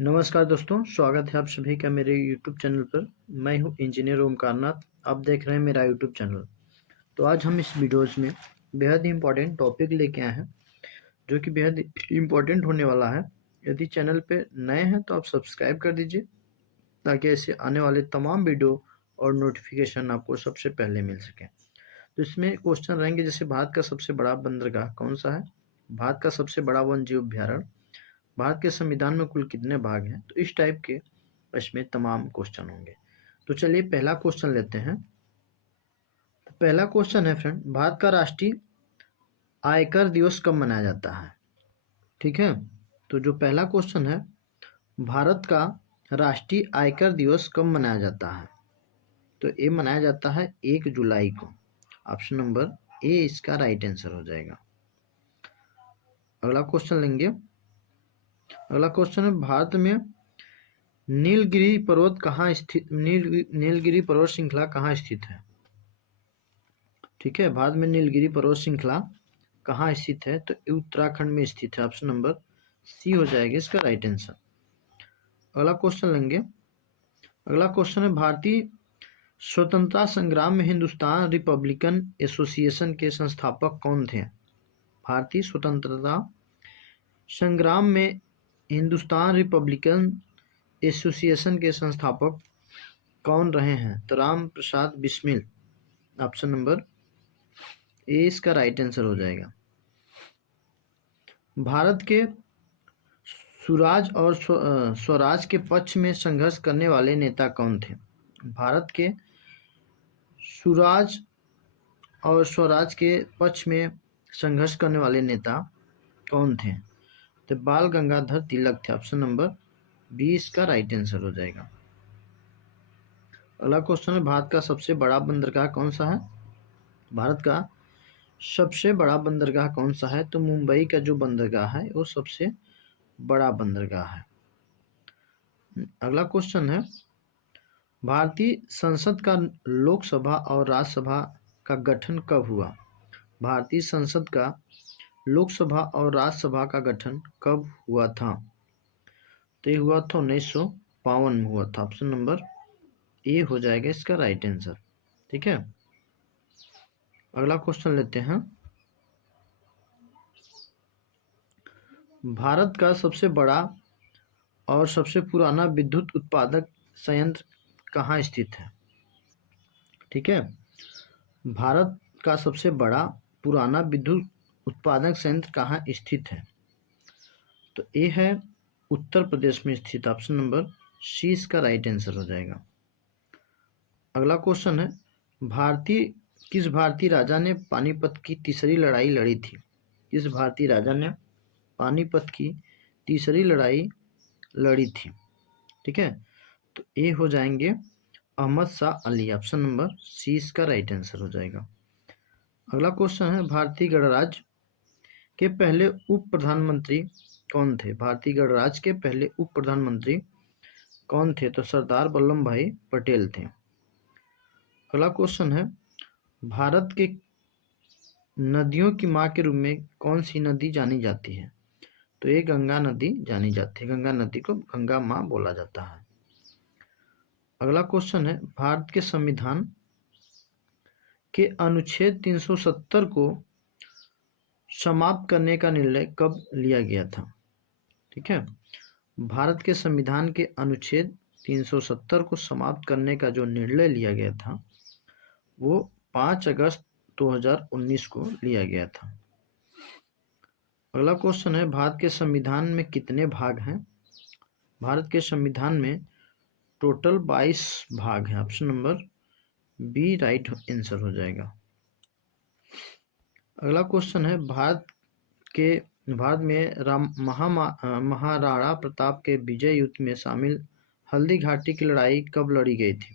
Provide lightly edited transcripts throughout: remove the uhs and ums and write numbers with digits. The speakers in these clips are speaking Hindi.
नमस्कार दोस्तों, स्वागत है आप सभी का मेरे यूट्यूब चैनल पर। मैं हूं इंजीनियर ओमकारनाथ। आप देख रहे हैं मेरा यूट्यूब चैनल। तो आज हम इस वीडियोज़ में बेहद ही इम्पोर्टेंट टॉपिक लेके आए हैं, जो कि बेहद इम्पोर्टेंट होने वाला है। यदि चैनल पे नए हैं तो आप सब्सक्राइब कर दीजिए, ताकि ऐसे आने वाले तमाम वीडियो और नोटिफिकेशन आपको सबसे पहले मिल सकें। तो इसमें क्वेश्चन रहेंगे, जैसे भारत का सबसे बड़ा बंदरगाह कौन सा है, भारत का सबसे बड़ा वन जीव अभ्यारण्य, भारत के संविधान में कुल कितने भाग हैं। तो इस टाइप के इसमें तमाम क्वेश्चन होंगे। तो चलिए पहला क्वेश्चन लेते हैं। तो पहला क्वेश्चन है फ्रेंड, भारत का राष्ट्रीय आयकर दिवस कब मनाया जाता है। ठीक है, तो जो पहला क्वेश्चन है, भारत का राष्ट्रीय आयकर दिवस कब मनाया जाता है, तो ये मनाया जाता है 1 जुलाई को। ऑप्शन नंबर ए इसका राइट आंसर हो जाएगा। अगला क्वेश्चन लेंगे। अगला क्वेश्चन है, भारत में नीलगिरी पर्वत कहाँ स्थित नीलगिरी पर्वत श्रृंखला कहाँ स्थित है। ठीक है, भारत में नीलगिरी पर्वत श्रृंखला कहाँ स्थित है, तो उत्तराखंड में स्थित है। ऑप्शन नंबर सी हो जाएगा इसका राइट आंसर। अगला क्वेश्चन लेंगे। अगला क्वेश्चन है, भारतीय स्वतंत्रता संग्राम में हिंदुस्तान रिपब्लिकन एसोसिएशन के संस्थापक कौन थे। भारतीय स्वतंत्रता संग्राम में हिंदुस्तान रिपब्लिकन एसोसिएशन के संस्थापक कौन रहे हैं, तो Ram Prasad Bismil. Option number A इसका राइट आंसर हो जाएगा। भारत के सुराज और स्वराज के पक्ष में संघर्ष करने वाले नेता कौन थे। भारत के सुराज और स्वराज के पक्ष में संघर्ष करने वाले नेता कौन थे, तो बाल गंगाधर तिलक थे। ऑप्शन नंबर बी इसका राइट आंसर हो जाएगा। अगला क्वेश्चन है, भारत का सबसे बड़ा बंदरगाह कौन सा है। भारत का सबसे बड़ा बंदरगाह कौन सा है, तो मुंबई का जो बंदरगाह है वो सबसे बड़ा बंदरगाह है। अगला क्वेश्चन है, भारतीय संसद का लोकसभा और राज्यसभा का गठन कब हुआ। भारतीय संसद का लोकसभा और राज्यसभा का गठन कब हुआ था, तो ये हुआ था 1952 में हुआ था। ऑप्शन नंबर ए हो जाएगा इसका राइट आंसर। ठीक है, अगला क्वेश्चन लेते हैं। भारत का सबसे बड़ा और सबसे पुराना विद्युत उत्पादक संयंत्र कहाँ स्थित है। ठीक है, भारत का सबसे बड़ा पुराना विद्युत उत्पादक संयंत्र कहाँ स्थित है, तो ये है उत्तर प्रदेश में स्थित। ऑप्शन नंबर सी इसका राइट आंसर हो जाएगा। अगला क्वेश्चन है, किस भारतीय राजा ने पानीपत की तीसरी लड़ाई लड़ी थी। किस भारतीय राजा ने पानीपत की तीसरी लड़ाई लड़ी थी। ठीक है, तो ए हो जाएंगे Ahmad Shah Ali. Option number C इसका राइट आंसर हो जाएगा। अगला क्वेश्चन है, भारतीय गणराज्य के पहले उप प्रधानमंत्री कौन थे। भारतीय गणराज्य के पहले उप प्रधानमंत्री कौन थे, तो सरदार वल्लभ भाई पटेल थे। अगला क्वेश्चन है, भारत के नदियों की माँ के रूप में कौन सी नदी जानी जाती है, तो ये गंगा नदी जानी जाती है। गंगा नदी को गंगा माँ बोला जाता है। अगला क्वेश्चन है, भारत के संविधान के अनुच्छेद 370 को समाप्त करने का निर्णय कब लिया गया था। ठीक है, भारत के संविधान के अनुच्छेद 370 को समाप्त करने का जो निर्णय लिया गया था वो 5 अगस्त 2019 को लिया गया था। अगला क्वेश्चन है, भारत के संविधान में कितने भाग हैं। भारत के संविधान में टोटल 22 भाग हैं। Option number B right answer हो जाएगा। अगला क्वेश्चन है, भारत में महाराणा प्रताप के विजय युद्ध में शामिल हल्दी घाटी की लड़ाई कब लड़ी गई थी।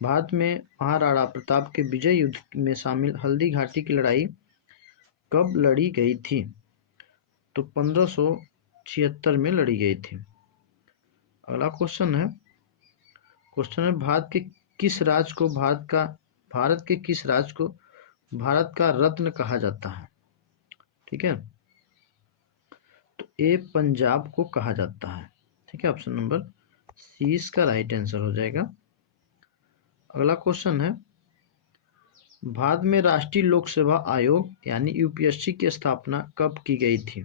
भारत में महाराणा प्रताप के विजय युद्ध में शामिल हल्दी घाटी की लड़ाई कब लड़ी गई थी, तो 1576 में लड़ी गई थी। अगला क्वेश्चन है, भारत के किस राज्य को भारत का रत्न कहा जाता है। ठीक है, तो ये पंजाब को कहा जाता है। ठीक है, ऑप्शन नंबर सी इसका राइट आंसर हो जाएगा। अगला क्वेश्चन है, भारत में राष्ट्रीय लोक सेवा आयोग यानी यूपीएससी की स्थापना कब की गई थी?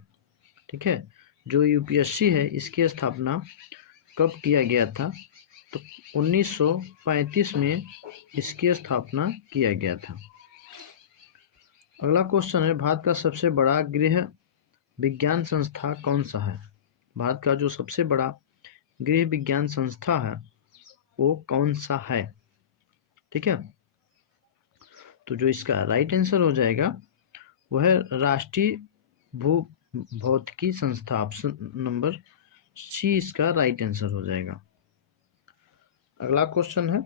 ठीक है, जो यूपीएससी है इसकी स्थापना कब किया गया था? तो 1935 में इसकी स्थापना किया गया था। अगला क्वेश्चन है, भारत का सबसे बड़ा गृह विज्ञान संस्था कौन सा है? भारत का जो सबसे बड़ा गृह विज्ञान संस्था है वो कौन सा है? ठीक है, तो जो इसका राइट आंसर हो जाएगा वह है राष्ट्रीय भू भौतिकी संस्था, ऑप्शन नंबर सी इसका राइट आंसर हो जाएगा। अगला क्वेश्चन है,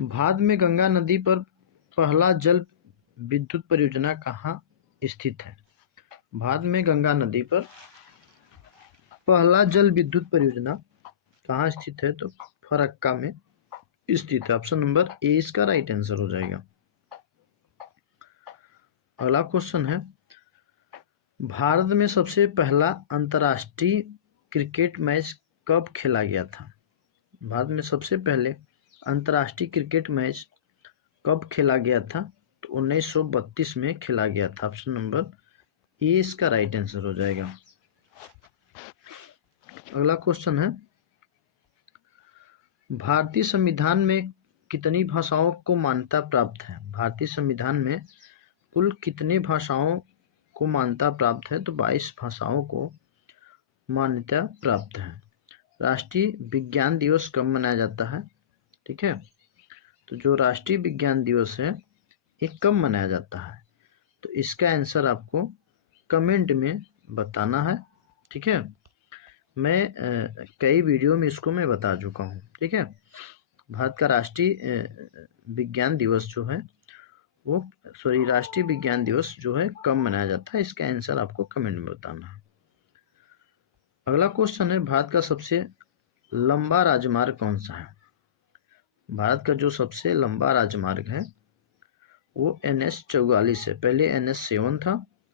भारत में गंगा नदी पर पहला जल विद्युत परियोजना कहाँ स्थित है? भारत में गंगा नदी पर पहला जल विद्युत परियोजना कहाँ स्थित है? तो फरक्का में स्थित है, ऑप्शन नंबर ए इसका राइट आंसर हो जाएगा। अगला क्वेश्चन है, भारत में सबसे पहला अंतर्राष्ट्रीय क्रिकेट मैच कब खेला गया था? भारत में सबसे पहले अंतर्राष्ट्रीय क्रिकेट मैच कब खेला गया था? तो 1932 में खेला गया था, ऑप्शन नंबर ए इसका राइट आंसर हो जाएगा। अगला क्वेश्चन है, भारतीय संविधान में कितनी भाषाओं को मान्यता प्राप्त है? भारतीय संविधान में कुल कितनी भाषाओं को मान्यता प्राप्त है? तो 22 भाषाओं को मान्यता प्राप्त है। राष्ट्रीय विज्ञान दिवस कब मनाया जाता है? ठीक है, तो जो राष्ट्रीय विज्ञान दिवस है ये कब मनाया जाता है? तो इसका आंसर आपको कमेंट में बताना है। ठीक है, मैं कई वीडियो में इसको मैं बता चुका हूँ। ठीक है, भारत का राष्ट्रीय विज्ञान दिवस जो है वो राष्ट्रीय विज्ञान दिवस जो है कब मनाया जाता है, इसका आंसर आपको कमेंट में बताना है। अगला क्वेश्चन है, भारत का सबसे लंबा राजमार्ग कौन सा है? भारत का जो सबसे लंबा राजमार्ग है वो NH44 है। पहले NH7 था,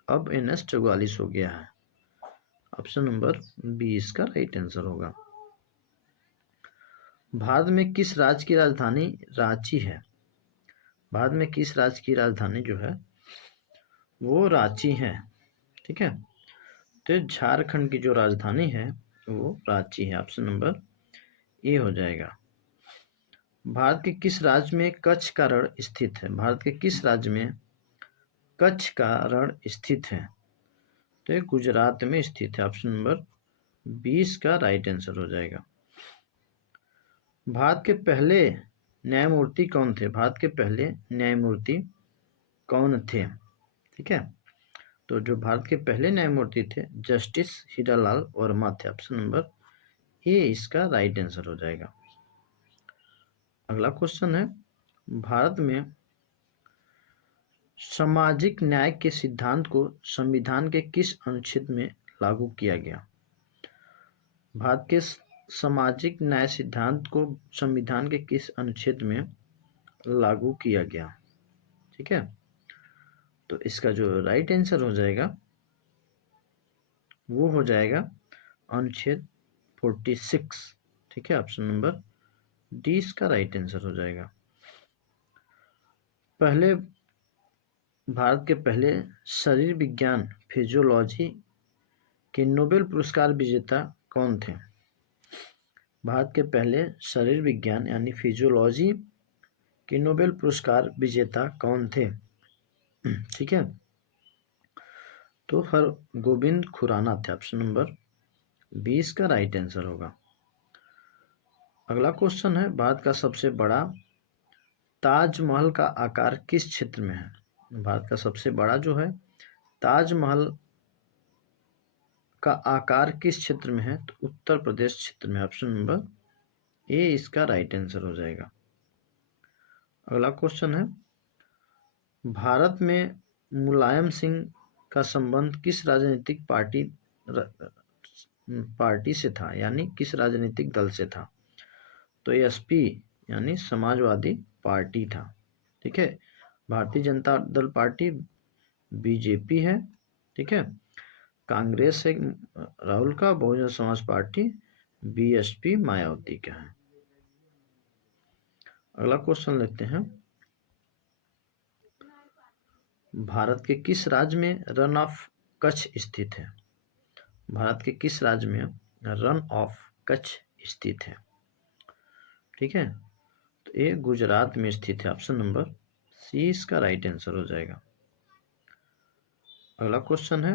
अब NH44 हो गया है, ऑप्शन नंबर बी इसका राइट आंसर होगा। भारत में किस राज्य की राजधानी रांची है? भारत में किस राज्य की राजधानी जो है वो रांची है। ठीक है, तो झारखंड की जो राजधानी है वो रांची है, ऑप्शन नंबर ए हो जाएगा। भारत के किस राज्य में कच्छ का रण स्थित है? भारत के किस राज्य में कच्छ का रण स्थित है? तो ये गुजरात में स्थित है, ऑप्शन नंबर 20 का राइट आंसर हो जाएगा। भारत के पहले न्यायमूर्ति कौन थे? भारत के पहले न्यायमूर्ति कौन थे? ठीक है, तो जो भारत के पहले न्यायमूर्ति थे जस्टिस हीरालाल वर्मा थे, ऑप्शन नंबर ए इसका राइट आंसर हो जाएगा। अगला क्वेश्चन है, भारत में सामाजिक न्याय के सिद्धांत को संविधान के किस अनुच्छेद में लागू किया गया? भारत के सामाजिक न्याय सिद्धांत को संविधान के किस अनुच्छेद में लागू किया गया? ठीक है, तो इसका जो राइट आंसर हो जाएगा वो हो जाएगा अनुच्छेद 46। ठीक है, ऑप्शन नंबर डी इसका राइट आंसर हो जाएगा। पहले भारत के पहले शरीर विज्ञान फिजियोलॉजी के नोबेल पुरस्कार विजेता कौन थे? भारत के पहले शरीर विज्ञान यानी फिजियोलॉजी के नोबेल पुरस्कार विजेता कौन थे? ठीक है, तो हरगोविंद खुराना थे, ऑप्शन नंबर 20 का राइट आंसर होगा। अगला क्वेश्चन है, भारत का सबसे बड़ा ताजमहल का आकार किस क्षेत्र में है? भारत का सबसे बड़ा जो है ताजमहल का आकार किस क्षेत्र में है? तो उत्तर प्रदेश क्षेत्र में, ऑप्शन नंबर ए इसका राइट आंसर हो जाएगा। अगला क्वेश्चन है, भारत में मुलायम सिंह का संबंध किस राजनीतिक पार्टी से था, यानी किस राजनीतिक दल से था? तो एसपी यानी समाजवादी पार्टी था। ठीक है, भारतीय जनता दल पार्टी बीजेपी है। ठीक है, कांग्रेस है राहुल का, बहुजन समाज पार्टी बीएसपी मायावती का है। अगला क्वेश्चन लेते हैं, भारत के किस राज्य में रन ऑफ कच्छ स्थित है? भारत के किस राज्य में रन ऑफ कच्छ स्थित है? ठीक है, तो ये गुजरात में स्थित है। ऑप्शन नंबर सी इसका राइट आंसर हो जाएगा। अगला क्वेश्चन है,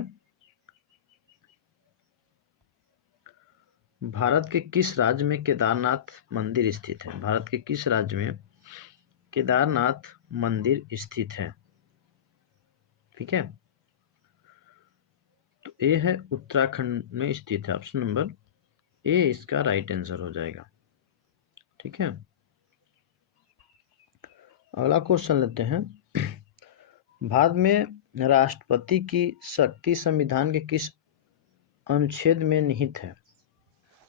भारत के किस राज्य में केदारनाथ मंदिर स्थित है? भारत के किस राज्य में केदारनाथ मंदिर स्थित है? ठीक है, तो ए है उत्तराखंड में स्थित है। ऑप्शन नंबर ए इसका राइट आंसर हो जाएगा। ठीक है, अगला क्वेश्चन लेते हैं, भारत में राष्ट्रपति की शक्ति संविधान के किस अनुच्छेद में निहित है?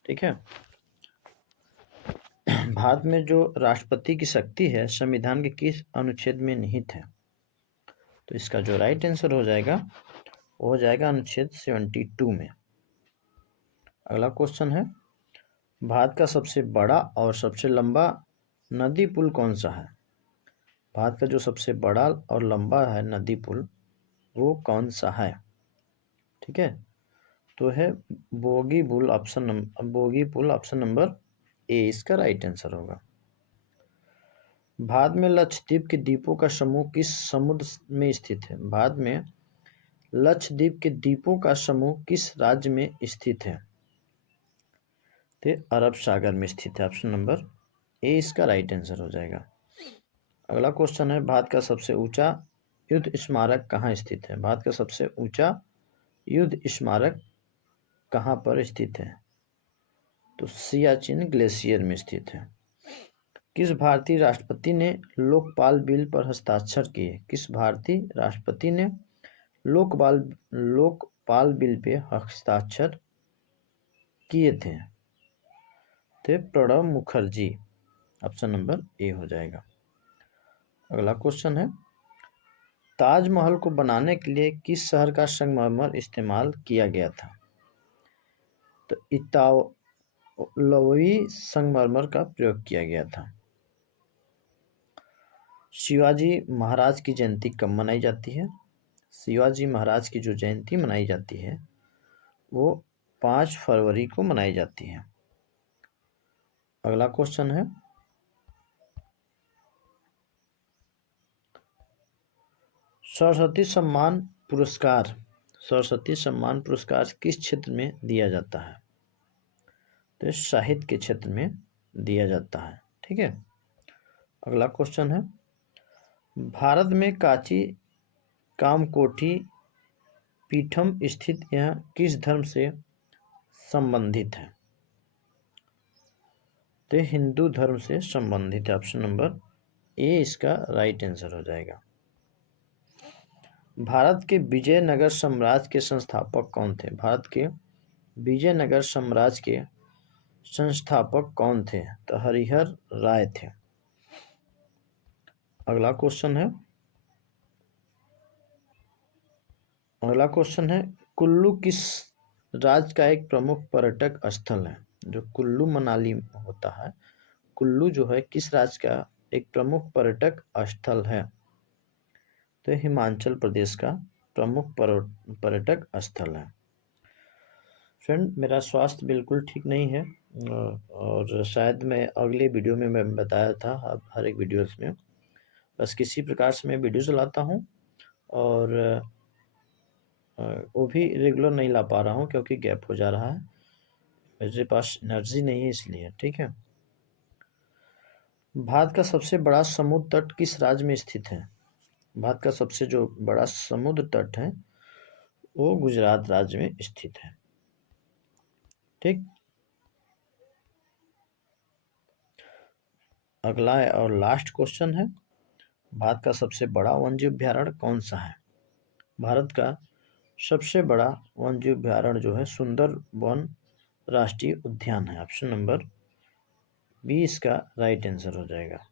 ठीक है, भारत में जो राष्ट्रपति की शक्ति है संविधान के किस अनुच्छेद में निहित है? तो इसका जो राइट आंसर हो जाएगा वो हो जाएगा अनुच्छेद 72 में। अगला क्वेश्चन है, भारत का सबसे बड़ा और सबसे लंबा नदी पुल कौन सा है? भारत का जो सबसे बड़ा और लंबा है नदी पुल वो कौन सा है? ठीक है, तो है बोगी पुल। ऑप्शन नंबर ए इसका राइट आंसर होगा। भारत में लक्षद्वीप के द्वीपों का समूह किस समुद्र में स्थित है? भारत में लक्षद्वीप के द्वीपों का समूह किस राज्य में स्थित है? तो अरब सागर में स्थित है। ऑप्शन नंबर ए इसका राइट आंसर हो जाएगा। अगला क्वेश्चन है, भारत का सबसे ऊंचा युद्ध स्मारक कहाँ स्थित है? भारत का सबसे ऊंचा युद्ध स्मारक कहाँ पर स्थित है? तो सियाचिन ग्लेशियर में स्थित है। किस भारतीय राष्ट्रपति ने लोकपाल बिल पर हस्ताक्षर किए? किस भारतीय राष्ट्रपति ने लोकपाल बिल पे हस्ताक्षर किए थे? प्रणब मुखर्जी। ऑप्शन नंबर ए हो जाएगा। अगला क्वेश्चन है, ताजमहल को बनाने के लिए किस शहर का संगमरमर इस्तेमाल किया गया था? तो इतालवी संगमरमर का प्रयोग किया गया था। शिवाजी महाराज की जयंती कब मनाई जाती है? शिवाजी महाराज की जो जयंती मनाई जाती है वो 5 फरवरी को मनाई जाती है। अगला क्वेश्चन है, सरस्वती सम्मान पुरस्कार किस क्षेत्र में दिया जाता है? तो साहित्य के क्षेत्र में दिया जाता है। ठीक है, अगला क्वेश्चन है, भारत में कांची कामकोटी पीठम स्थित यह किस धर्म से संबंधित है? तो हिंदू धर्म से संबंधित है। ऑप्शन नंबर ए इसका राइट आंसर हो जाएगा। भारत के विजयनगर साम्राज्य के संस्थापक कौन थे? भारत के विजयनगर साम्राज्य के संस्थापक कौन थे? तो हरिहर राय थे। अगला क्वेश्चन है, कुल्लू किस राज्य का एक प्रमुख पर्यटक स्थल है? जो कुल्लू मनाली होता है, कुल्लू जो है किस राज्य का एक प्रमुख पर्यटक स्थल है? तो हिमाचल प्रदेश का प्रमुख पर्यटक स्थल है। फ्रेंड, मेरा स्वास्थ्य बिल्कुल ठीक नहीं है और शायद मैं अगले वीडियो में मैं बताया था हर एक वीडियोस में, बस किसी प्रकार से मैं वीडियो चलाता हूँ और वो भी रेगुलर नहीं ला पा रहा हूँ क्योंकि गैप हो जा रहा है, मेरे पास एनर्जी नहीं है इसलिए। ठीक है, भारत का सबसे बड़ा समुद्र तट किस राज्य में स्थित है? भारत का सबसे जो बड़ा समुद्र तट है वो गुजरात राज्य में स्थित है। ठीक, अगला और लास्ट क्वेश्चन है, भारत का सबसे बड़ा वन्यजीव अभ्यारण्य कौन सा है? भारत का सबसे बड़ा वन्यजीव अभ्यारण्य जो है सुंदरबन राष्ट्रीय उद्यान है। ऑप्शन नंबर बी इसका राइट आंसर हो जाएगा।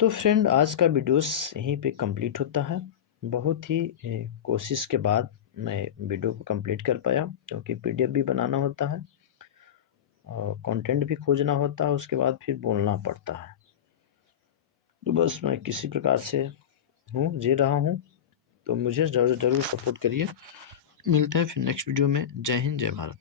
तो फ्रेंड, आज का वीडियोस यहीं पे कंप्लीट होता है। बहुत ही कोशिश के बाद मैं वीडियो को कंप्लीट कर पाया, क्योंकि पीडीएफ भी बनाना होता है और कंटेंट भी खोजना होता है, उसके बाद फिर बोलना पड़ता है। तो बस मैं किसी प्रकार से जी रहा हूँ। तो मुझे ज़रूर ज़रूर सपोर्ट करिए। मिलते हैं फिर नेक्स्ट वीडियो में। जय हिंद, जय भारत।